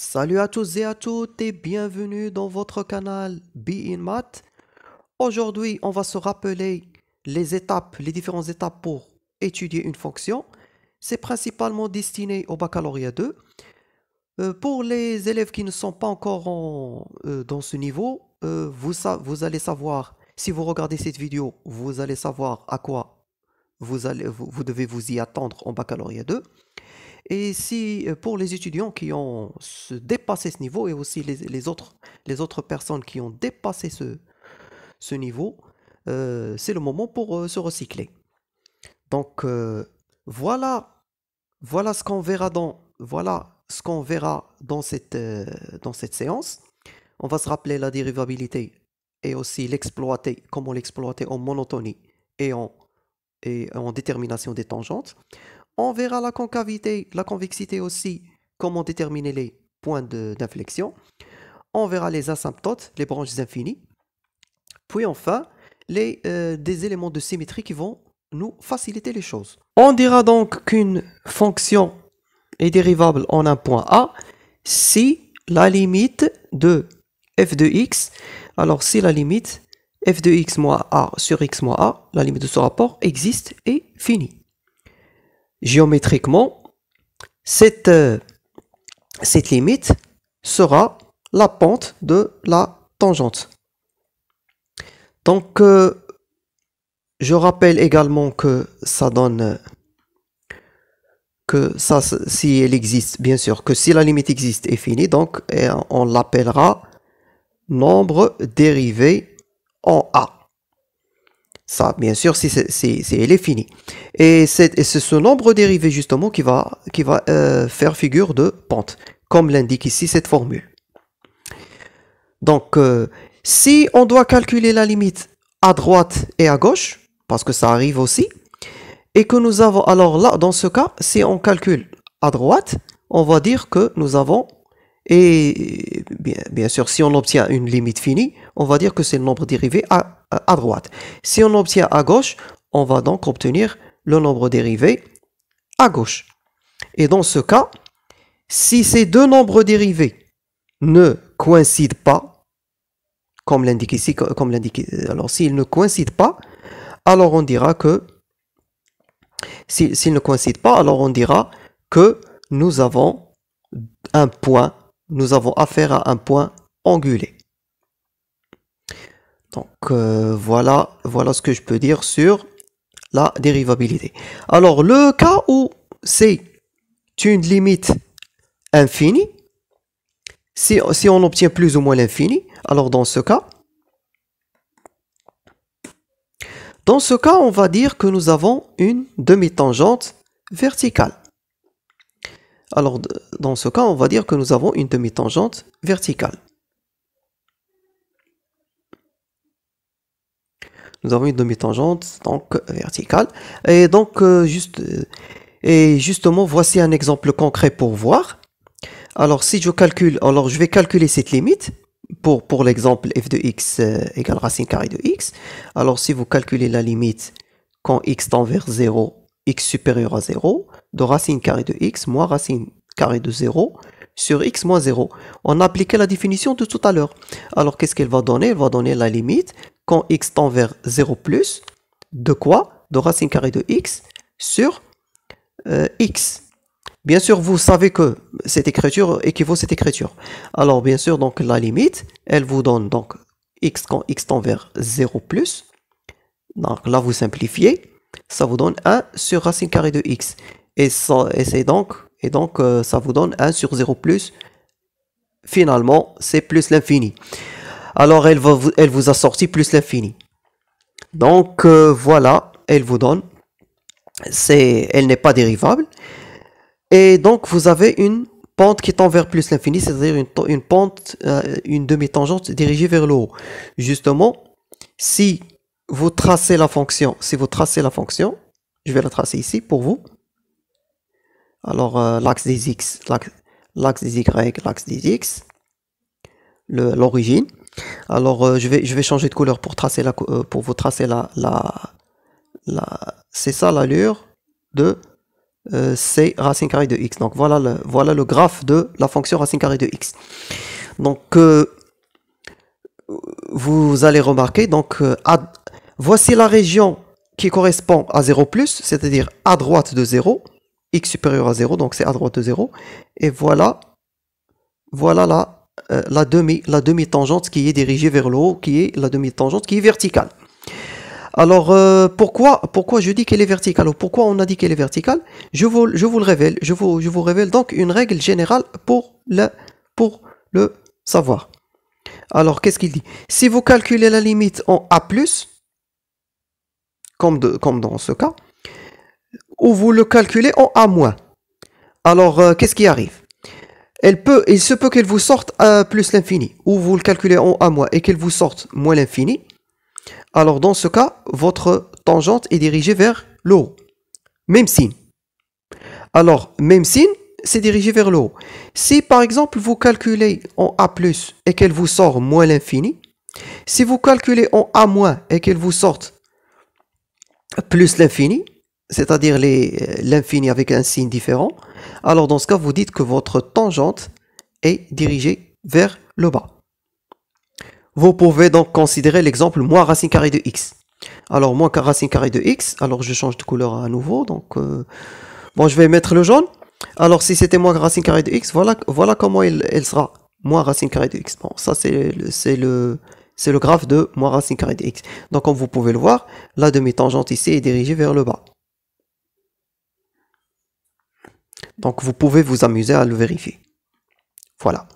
Salut à tous et à toutes et bienvenue dans votre canal Be in Math. Aujourd'hui, on va se rappeler les différentes étapes pour étudier une fonction. C'est principalement destiné au baccalauréat 2. Pour les élèves qui ne sont pas encore dans ce niveau, vous allez savoir, si vous regardez cette vidéo, vous allez savoir à quoi vous devez vous y attendre en baccalauréat 2. Et si pour les étudiants qui ont dépassé ce niveau et aussi les autres personnes qui ont dépassé ce niveau, c'est le moment pour se recycler. Donc voilà, voilà ce qu'on verra dans cette séance. On va se rappeler la dérivabilité et aussi comment l'exploiter en monotonie et en détermination des tangentes. On verra la concavité, la convexité aussi, comment déterminer les points d'inflexion. On verra les asymptotes, les branches infinies. Puis enfin, des éléments de symétrie qui vont nous faciliter les choses. On dira donc qu'une fonction est dérivable en un point A si la limite de f de x, alors si la limite f de x moins a sur x moins a, la limite de ce rapport existe et finie. Géométriquement, cette limite sera la pente de la tangente. Donc, je rappelle également que ça donne que ça, si elle existe, bien sûr, que si la limite existe et finie, donc on l'appellera nombre dérivé en A. Ça, bien sûr, si elle est finie. Et c'est ce nombre dérivé, justement, qui va faire figure de pente, comme l'indique ici cette formule. Donc, si on doit calculer la limite à droite et à gauche, parce que ça arrive aussi, et que nous avons, alors là, dans ce cas, si on calcule à droite, on va dire que nous avons, et bien sûr, si on obtient une limite finie, on va dire que c'est le nombre dérivé à droite. Si on obtient à gauche, on va donc obtenir le nombre dérivé à gauche. Et dans ce cas, si ces deux nombres dérivés ne coïncident pas, comme l'indique ici, alors s'ils ne coïncident pas, alors on dira que, s'ils ne coïncident pas, alors on dira que nous avons un point, nous avons affaire à un point angulé. Donc voilà ce que je peux dire sur la dérivabilité. Alors le cas où c'est une limite infinie, si on obtient plus ou moins l'infini, alors dans ce cas, on va dire que nous avons une demi-tangente verticale. Alors dans ce cas, on va dire que nous avons une demi-tangente verticale. Nous avons une demi-tangente donc verticale. Et donc justement, voici un exemple concret pour voir. Alors si je calcule, alors je vais calculer cette limite pour l'exemple f de x égale racine carrée de x. Alors si vous calculez la limite quand x tend vers 0, x supérieur à 0, de racine carrée de x moins racine carrée de 0 sur x moins 0. On a appliqué la définition de tout à l'heure. Alors qu'est-ce qu'elle va donner? Elle va donner la limite quand x tend vers 0 plus, de quoi? De racine carrée de x sur x. Bien sûr, vous savez que cette écriture équivaut à cette écriture. Alors, bien sûr, donc la limite, elle vous donne donc x quand x tend vers 0 plus. Donc là, vous simplifiez. Ça vous donne 1 sur racine carrée de x. Et ça vous donne 1 sur 0 plus. Finalement, c'est plus l'infini. Alors, elle vous a sorti plus l'infini. Donc, voilà, elle vous donne. Elle n'est pas dérivable. Et donc, vous avez une pente qui tend vers plus l'infini, c'est-à-dire une pente, une demi-tangente dirigée vers le haut. Justement, si vous tracez la fonction, je vais la tracer ici pour vous. Alors, l'axe des x, l'axe des y, l'axe des x, l'origine. Alors, je vais changer de couleur pour vous tracer c'est ça l'allure de c'est racine carrée de x. Donc voilà le graphe de la fonction racine carrée de x. Donc vous allez remarquer, donc voici la région qui correspond à 0 plus, c'est-à-dire à droite de 0, x supérieur à 0, donc c'est à droite de 0. Et voilà la demi-tangente qui est dirigée vers le haut, qui est la demi-tangente qui est verticale. Alors, pourquoi je dis qu'elle est verticale, ou pourquoi on a dit qu'elle est verticale? Je vous le révèle. Je vous révèle donc une règle générale pour le savoir. Alors, qu'est-ce qu'il dit? Si vous calculez la limite en A+, comme dans ce cas, ou vous le calculez en A-, alors, qu'est-ce qui arrive? Il se peut qu'elle vous sorte plus l'infini, ou vous le calculez en A- et qu'elle vous sorte moins l'infini. Alors, dans ce cas, votre tangente est dirigée vers le haut. Même signe. Alors, même signe, c'est dirigé vers le haut. Si, par exemple, vous calculez en A+, et qu'elle vous sort moins l'infini, si vous calculez en A- et qu'elle vous sorte plus l'infini, c'est-à-dire l'infini avec un signe différent, alors dans ce cas, vous dites que votre tangente est dirigée vers le bas. Vous pouvez donc considérer l'exemple moins racine carrée de x. Alors, moins racine carrée de x, alors je change de couleur à nouveau, donc bon, je vais mettre le jaune. Alors, si c'était moins racine carrée de x, voilà comment elle sera. Moins racine carrée de x. Bon, ça c'est le graphe de moins racine carrée de x. Donc, comme vous pouvez le voir, la demi-tangente ici est dirigée vers le bas. Donc, vous pouvez vous amuser à le vérifier. Voilà.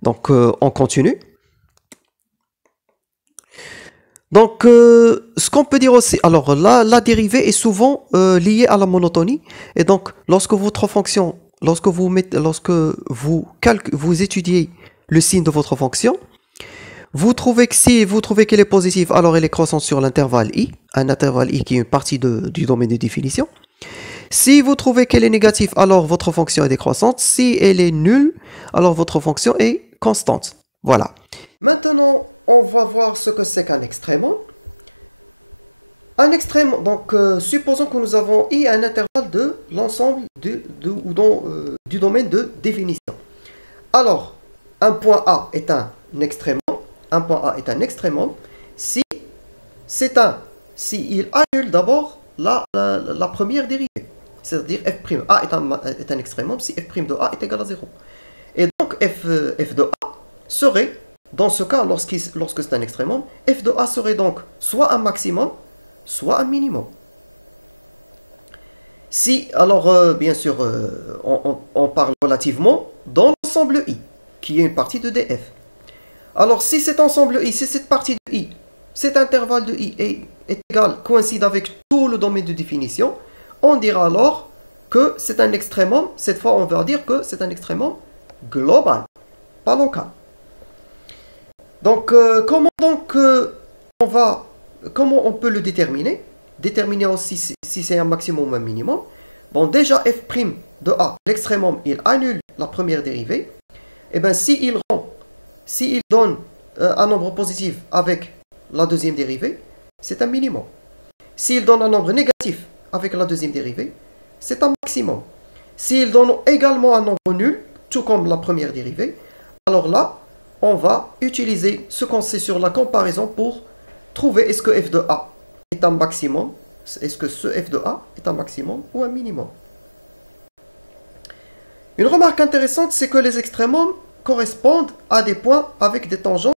Donc, on continue. Donc, ce qu'on peut dire aussi, alors la dérivée est souvent liée à la monotonie. Et donc, lorsque votre fonction, lorsque vous étudiez le signe de votre fonction, vous trouvez que si vous trouvez qu'elle est positive, alors elle est croissante sur l'intervalle i, un intervalle i qui est une partie du domaine de définition. Si vous trouvez qu'elle est négative, alors votre fonction est décroissante. Si elle est nulle, alors votre fonction est constante. Voilà. Maintenant, on va voir ce que c'est qu'un extrémum. Un extrémum, donc supposons que nous avons I un intervalle de l'ensemble du domaine de définition. Alors, un point A est un extrémum. Un point A est un extrémum si il annule d'abord la première dérivée. C'est-à-dire f'A est un extrémum si f' de A est égal à 0. Et donc f de A serait, dans ce cas, lorsque c'est un extrémum, f de A serait donc soit un maximum, soit un minimum. Si, alors, bien sûr, on parle relativement dans l'ensemble I, qui est une partie de df. Alors, si cet ensemble I, si cette partie de I, cet intervalle de I est égal, coïncide avec tout le domaine de définition, on dira alors que c'est un extrémum. Cette fois, on va dire que c'est un extrémum global, pas local. Donc, comment on peut le déterminer? Déterminer aussi si c'est un maximum ou un minimum. Bon, déjà, f' de A, l'extrémum, il annule la première dérivée. Et bien, s'il donne un nombre positif avec la deuxième dérivée, c'est un minimum. S'il donne un nombre négatif avec la deuxième dérivée, c'est un maximum. S'il donne également un nombre nul, tout comme la première dérivée, alors là, on va utiliser ce qu'on sait sur la comparaison pour trouver est-ce que f de A est un maximum, est-ce que ce f de A est un maximum ou un minimum. Une remarque intéressante, c'est que les extrémums correspondent à des points avec des tangentes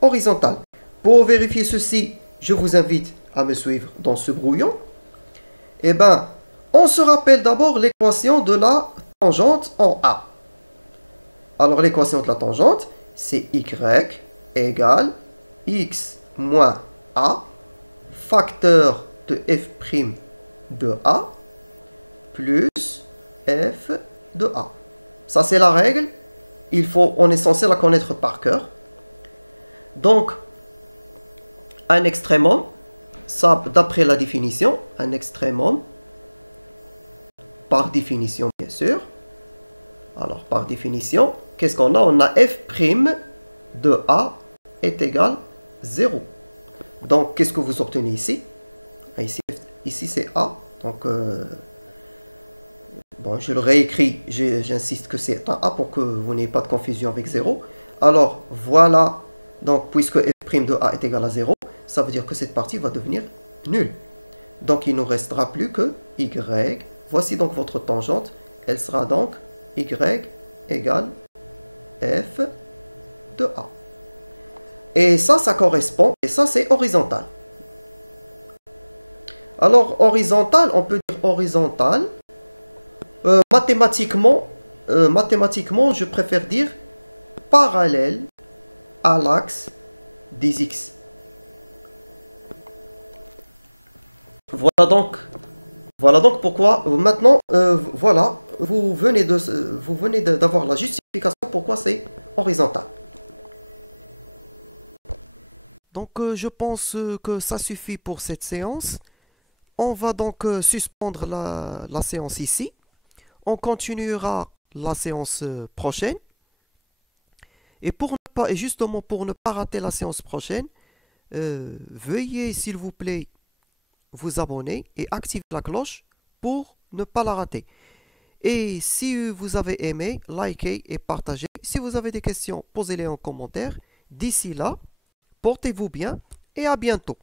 horizontales. Pour vérifier ceci, je vous invite à me suivre dans ce brouillon. Eh bien, on se rappelle d'abord l'équation de la tangente en A. Alors, l'équation de la tangente, c'est y égale x moins a, facteur de f' de A, plus f de A. Ça, c'est la règle. On est censé la connaître par cœur. Donc, un extrémum, ça, d'après la définition, un extrémum, par définition, bien sûr. Alors, par définition, qu'est-ce qu'on a? On a f' de A est égal 0. Donc, qu'est-ce que vous obtenez ici? ici c'est A. Donc, bon, je le réécris, j'insiste que c'est un A pour que vous n'ayez pas de confusion avec 0. Alors, voilà, donc puisque f' de A est égal à 0, ça veut dire que cette partie va devenir nulle. Donc, il ne nous restera plus que y. Voici donc votre tangente. Elle sera donc y égale f de A. Et ça correspond, et ça, c'est horizontal. Alors, horizontal, on peut dire horizontal. Mathématiquement, je préfère dire parallèle à l'axe des x. Voilà donc pourquoi maintenant, voilà, vous venez d'avoir la justification pourquoi c'est horizontal. Donc je pense que ça suffit pour cette séance. On va donc suspendre la séance ici. On continuera la séance prochaine. Et justement pour ne pas rater la séance prochaine, veuillez s'il vous plaît vous abonner et activer la cloche pour ne pas la rater. Et si vous avez aimé, likez et partagez. Si vous avez des questions, posez-les en commentaire. D'ici là, portez-vous bien et à bientôt.